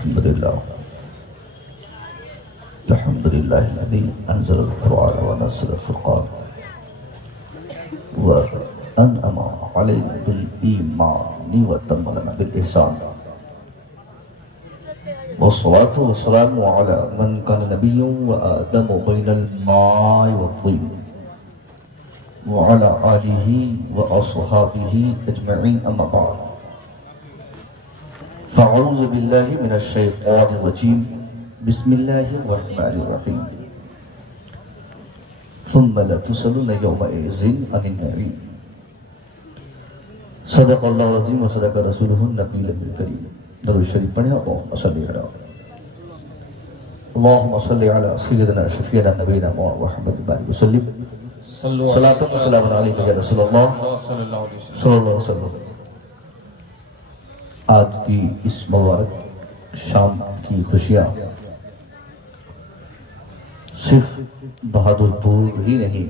الحمد لله الذي أنزل القرآن ونزل الفرقان وأنعم علينا بالإيمان وتممنا بالإحسان والصلاة والسلام على من كان نبيا وآدم بين الماء والطين وعلى آله وأصحابه أجمعين أما بعد فأعوذ بالله من الشيطان الرجيم بسم الله الرحمن الرحيم ثم لتسألن يومئذ عن النعيم صدق اللہ العظیم وصدق رسولہ النبی الکریم. درود شریف پڑھیں. اللہم صلی علی سیدنا شفیعنا نبینا محمد بارک وسلم صلاۃ و سلام علیک یا رسول اللہ صلی اللہ علیہ وسلم. آج کی اس مبارک شام کی خوشیاں صرف بہادر پور ہی نہیں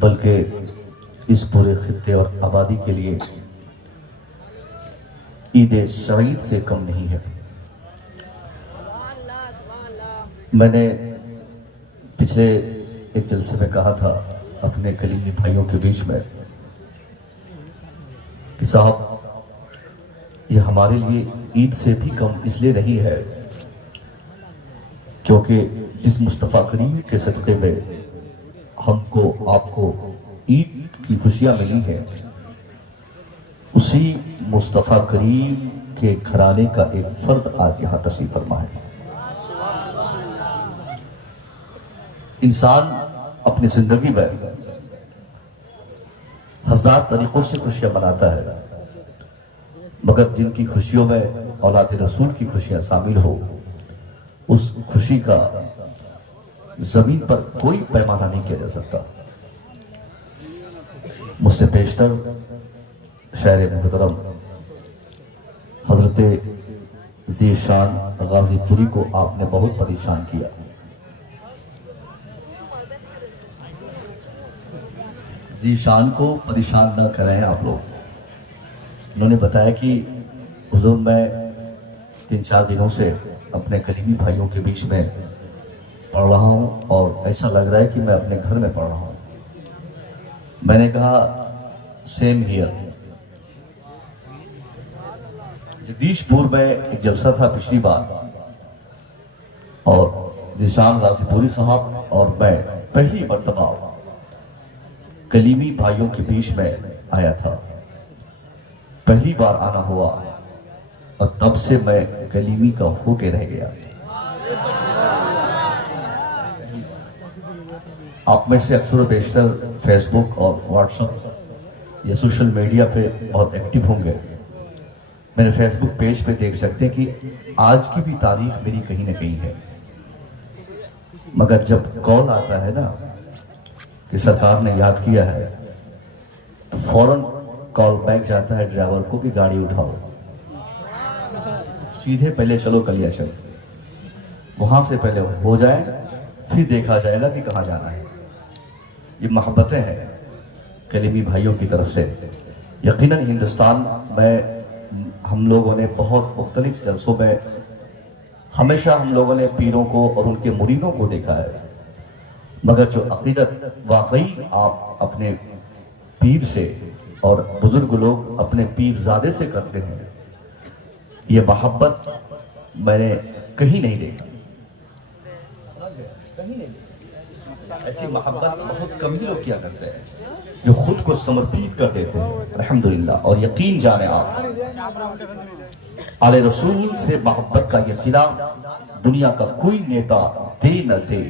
بلکہ اس پورے خطے اور آبادی کے لیے عید سعید سے کم نہیں ہے. میں نے پچھلے ایک جلسے میں کہا تھا اپنے کلیمی بھائیوں کے بیچ میں کہ صاحب یہ ہمارے لیے عید سے بھی کم اس لیے نہیں ہے کیونکہ جس مصطفیٰ کریم کے صدقے میں ہم کو آپ کو عید کی خوشیاں ملی ہیں اسی مصطفیٰ کریم کے گھرانے کا ایک فرد آج یہاں تشریف فرما ہے. انسان اپنی زندگی میں ہزار طریقوں سے خوشیاں مناتا ہے مگر جن کی خوشیوں میں اولاد رسول کی خوشیاں شامل ہو اس خوشی کا زمین پر کوئی پیمانہ نہیں کیا جا سکتا. مجھ سے بیشتر شاعر محترم حضرت ذیشان غازی پوری کو آپ نے بہت پریشان کیا. ذیشان کو پریشان نہ کریں آپ لوگ. انہوں نے بتایا کہ حضور میں 3-4 دنوں سے اپنے کلیمی بھائیوں کے بیچ میں پڑھ رہا ہوں اور ایسا لگ رہا ہے کہ میں اپنے گھر میں پڑھ رہا ہوں. میں نے کہا سیم ہیئر. جگدیش پور میں ایک جلسہ تھا پچھلی بار اور ذیشان غازی پوری صاحب اور میں پہلی مرتبہ کلیمی بھائیوں کے بیچ میں آیا تھا. پہلی بار آنا ہوا اور تب سے میں کلیمی کا ہو کے رہ گیا. آپ میں سے اکثر و بیشتر فیس بک اور واٹس ایپ یا سوشل میڈیا پہ بہت ایکٹیو ہوں گے. میرے فیس بک پیج پہ دیکھ سکتے ہیں کہ آج کی بھی تاریخ میری کہیں نہ کہیں ہے مگر جب کال آتا ہے نا کہ سرکار نے یاد کیا ہے تو فوراً کال بیک جاتا ہے ڈرائیور کو کہ گاڑی اٹھاؤ سیدھے پہلے چلو کلیا چل وہاں سے پہلے ہو جائے پھر دیکھا جائے گا کہ کہاں جانا ہے. یہ محبتیں ہیں کلیمی بھائیوں کی طرف سے. یقیناً ہندوستان میں ہم لوگوں نے بہت مختلف جلسوں میں ہمیشہ ہم لوگوں نے پیروں کو اور ان کے مریدوں کو دیکھا ہے مگر جو عقیدت واقعی آپ اپنے پیر سے اور بزرگ لوگ اپنے پیر زادے سے کرتے ہیں یہ محبت میں نے کہیں نہیں دیکھا. ایسی محبت بہت کم ہی لوگ کیا کرتے ہیں جو خود کو سمرپیت کر دیتے ہیں. الحمدللہ. اور یقین جانے آپ آل رسول سے محبت کا یہ صلہ دنیا کا کوئی نیتا دے نہ دے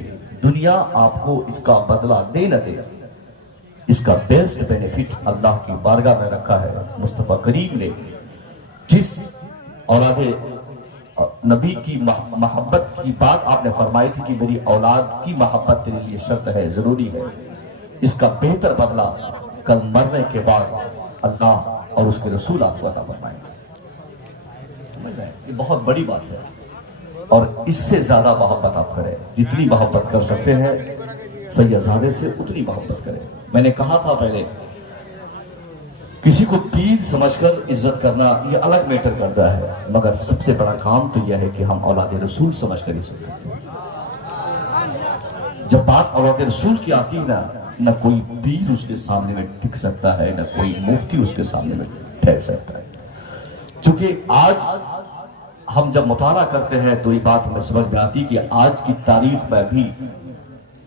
دنیا آپ کو اس کا بدلہ دے نہ دے اس کا بیسٹ بینیفٹ اللہ کی بارگاہ میں رکھا ہے. مصطفیٰ کریم نے جس اولاد نبی کی محبت کی بات آپ نے فرمائی تھی کہ میری اولاد کی محبت تیرے لیے شرط ہے ضروری ہے اس کا بہتر بدلہ کل مرنے کے بعد اللہ اور اس کے رسول آپ کو عطا فرمائیں گے. سمجھ رہے ہیں یہ بہت بڑی بات ہے اور اس سے زیادہ محبت آپ کریں. جتنی محبت کر سکتے ہیں سیدزادے سے اتنی محبت کریں. میں نے کہا تھا پہلے کہ کسی کو پیر سمجھ کر عزت کرنا یہ الگ میٹر کرتا ہے، مگر سب سے بڑا کام تو یہ ہے کہ ہم اولاد رسول سمجھ کر عزت کرتے ہیں۔ جب بات اولاد رسول کی آتی ہے نہ کوئی پیر اس کے سامنے میں ٹک سکتا ہے، نہ کوئی مفتی اس کے سامنے میں ٹھہر سکتا ہے۔ چونکہ آج ہم جب مطالعہ کرتے ہیں تو یہ بات ہمیں سمجھ میں آتی کہ آج کی تاریخ میں بھی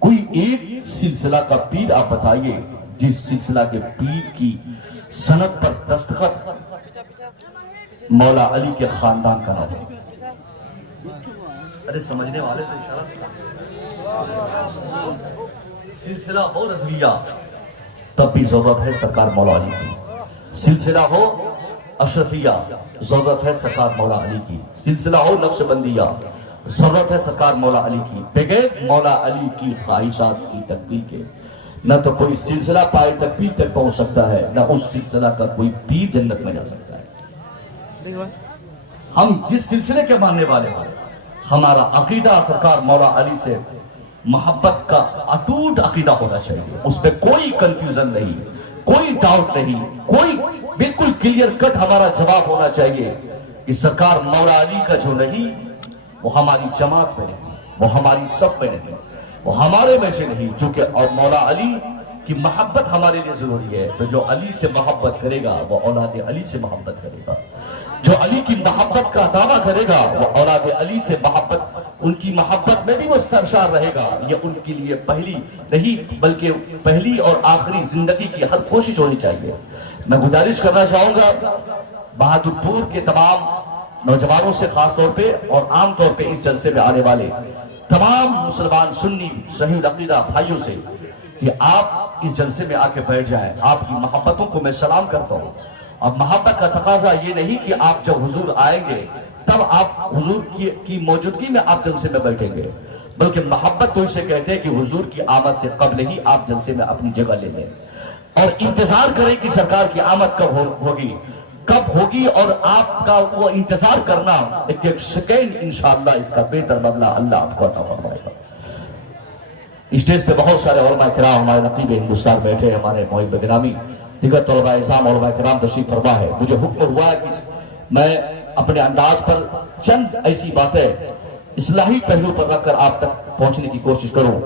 کوئی ایک سلسلہ کا پیر آپ بتائیے جس سلسلہ کے پیر کی سند پر دستخط مولا علی کے خاندان کا نہ ہو۔ ارے سمجھنے والے تو اشارہ سلسلہ ہو رضویہ تب بھی ضرورت ہے سرکار مولا علی کی، سلسلہ ہو اشرفیہ ضرورت ہے سرکار مولا علی کی، سلسلہ ہو نقشبندیہ ضرورت ہے سرکار مولا علی کی۔ بغیر مولا علی کی خواہشات کی تکمیل کے نہ تو کوئی سلسلہ پائے تکمیل تک پہنچ سکتا ہے، نہ اس سلسلہ کا کوئی پیر جنت میں جا سکتا ہے۔ ہم جس سلسلے کے ماننے والے ہیں، ہمارا عقیدہ سرکار مولا علی سے محبت کا اٹوٹ عقیدہ ہونا چاہیے، اس پہ کوئی کنفیوژن نہیں، کوئی ڈاؤٹ نہیں، کوئی بالکل کلیئر کٹ ہمارا جواب ہونا چاہیے کہ سرکار مولا علی کا جو نہیں وہ ہماری جماعت میں نہیں، وہ ہماری سب میں نہیں، وہ ہمارے میں سے نہیں، کیونکہ اور مولا علی کی محبت ہمارے لیے ضروری ہے۔ تو جو علی سے محبت کرے گا وہ اولاد علی سے محبت کرے گا، جو علی کی محبت کا دعویٰ کرے گا وہ اولاد علی سے محبت، ان کی محبت میں بھی وہ سرشار رہے گا۔ یہ ان کے لیے پہلی نہیں بلکہ پہلی اور آخری زندگی کی ہر کوشش ہونی چاہیے۔ میں گزارش کرنا چاہوں گا بہادر پور کے تمام نوجوانوں سے خاص طور پہ اور عام طور پہ اس جلسے میں آنے والے تمام مسلمان سنی صحیح العقیدہ بھائیوں سے کہ آپ اس جلسے میں آ کے بیٹھ جائیں۔ آپ کی محبتوں کو میں سلام کرتا ہوں، اور محبت کا تقاضا یہ نہیں کہ آپ جب حضور آئیں گے تب آپ حضور کی موجودگی میں آپ جلسے میں بیٹھیں گے، بلکہ محبت تو اسے کہتے ہیں کہ حضور کی آمد سے قبل ہی آپ جلسے میں اپنی جگہ لے لیں اور انتظار کریں کہ سرکار کی آمد کب ہوگی اور آپ کا وہ انتظار کرنا ایک سیکنڈ انشاءاللہ اس کا بہتر بدلہ اللہ آپ کو عطا فرمائے گا۔ اسٹیج پہ بہت سارے علماء کرام ہمارے نقیب ہندوستان بیٹھے، ہمارے محب گرامی دیگر طلباء اعزام علماء کرام تشریف فرما ہے۔ مجھے حکم ہوا ہے کہ میں اپنے انداز پر چند ایسی باتیں اصلاحی پہلو پر رکھ کر آپ تک پہنچنے کی کوشش کروں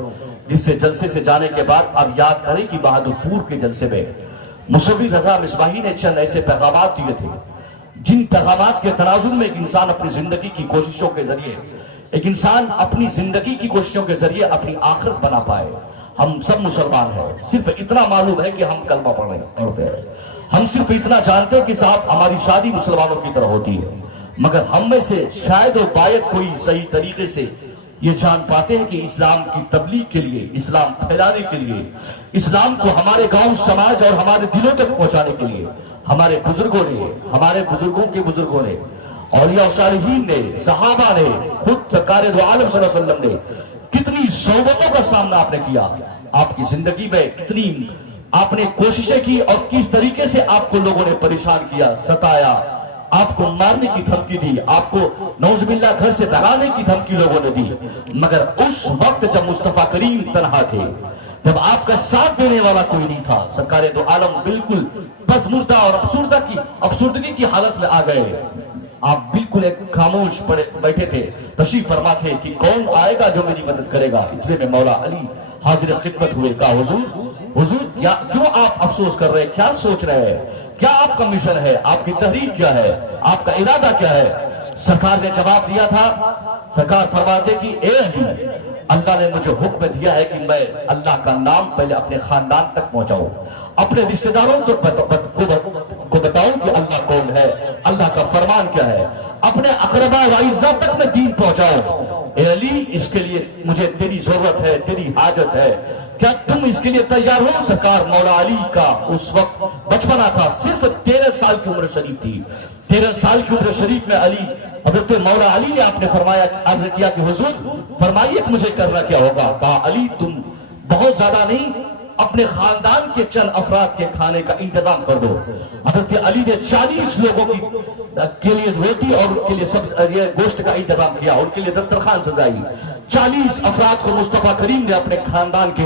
جس سے جلسے سے جانے کے بعد آپ یاد کریں کہ بہادر پور کے جلسے میں مصور رضا مصباحی نے چند ایسے پیغامات دیے تھے جن پیغامات کے تناظر میں ایک انسان اپنی زندگی کی کوششوں کے ذریعے ایک انسان اپنی زندگی کی کوششوں کے ذریعے اپنی آخرت بنا پائے۔ ہم سب مسلمان ہیں، صرف اتنا معلوم ہے کہ ہم کلمہ پڑھتے ہیں، ہم صرف اتنا جانتے ہیں کہ صاحب ہماری شادی مسلمانوں کی طرح ہوتی ہے، مگر ہم میں سے شاید و باید کوئی صحیح طریقے سے یہ جان پاتے ہیں کہ اسلام کی تبلیغ کے لیے، اسلام پھیلانے کے لیے، اسلام کو ہمارے گاؤں سماج اور ہمارے دلوں تک پہنچانے کے لیے ہمارے بزرگوں نے، ہمارے بزرگوں کے بزرگوں نے، اولیاء و صالحین نے، صحابہ نے، خود سرکار دو عالم صلی اللہ علیہ وسلم نے کتنی صعوبتوں کا سامنا آپ نے کیا، آپ کی زندگی میں کتنی آپ نے کوششیں کی اور کس طریقے سے آپ کو لوگوں نے پریشان کیا، ستایا، آپ کو مارنے کی دھمکی دی، آپ کو نعوذ باللہ گھر سے بھگانے کی دھمکی لوگوں نے دی، مگر اس وقت جب مصطفیٰ کریم تنہا تھے، جب آپ کا ساتھ دینے والا کوئی نہیں تھا، سرکار دو عالم بالکل بس مردہ اور افسردگی کی حالت میں آ گئے، آپ بالکل ایک خاموش بیٹھے تھے، تشریف فرما تھے کہ کون آئے گا جو میری مدد کرے گا۔ اتنے میں مولا علی حاضر خدمت ہوئے، کہا حضور کیوں آپ افسوس کر رہے ہیں، کیا سوچ رہے ہیں، کیا آپ کا مشن ہے، آپ کی تحریک کیا ہے، آپ کا ارادہ کیا ہے؟ سرکار نے جواب دیا تھا، سرکار فرماتے کہ اے علی، اللہ نے مجھے حکم دیا ہے کہ میں اللہ کا نام پہلے اپنے خاندان تک پہنچاؤں، اپنے رشتہ داروں کو بتاؤں کہ اللہ کون ہے، اللہ کا فرمان کیا ہے، اپنے اقربا و اعزا تک میں دین پہنچاؤں۔ اے علی، اس کے لیے مجھے تیری ضرورت ہے، تیری حاجت ہے، کیا تم اس کے لیے تیار ہو؟ سرکار مولا علی کا اس وقت بچپنا تھا، صرف 13 سال کی عمر شریف تھی، 13 سال کی عمر شریف میں علی حضرت مولا علی نے آپ نے فرمایا، عرض کیا کہ حضور فرمائیے کہ مجھے کرنا کیا ہوگا؟ کہا علی تم بہت زیادہ نہیں، اپنے خاندان کے چند افراد کے کھانے کا انتظام کر دو۔ حضرت علی نے 40 لوگوں کے لیے روٹی اور ان کے لیے گوشت کا انتظام کیا، ان کے لیے دسترخوان سجائی، 40 افراد کو مصطفیٰ کریم نے اپنے خاندان کے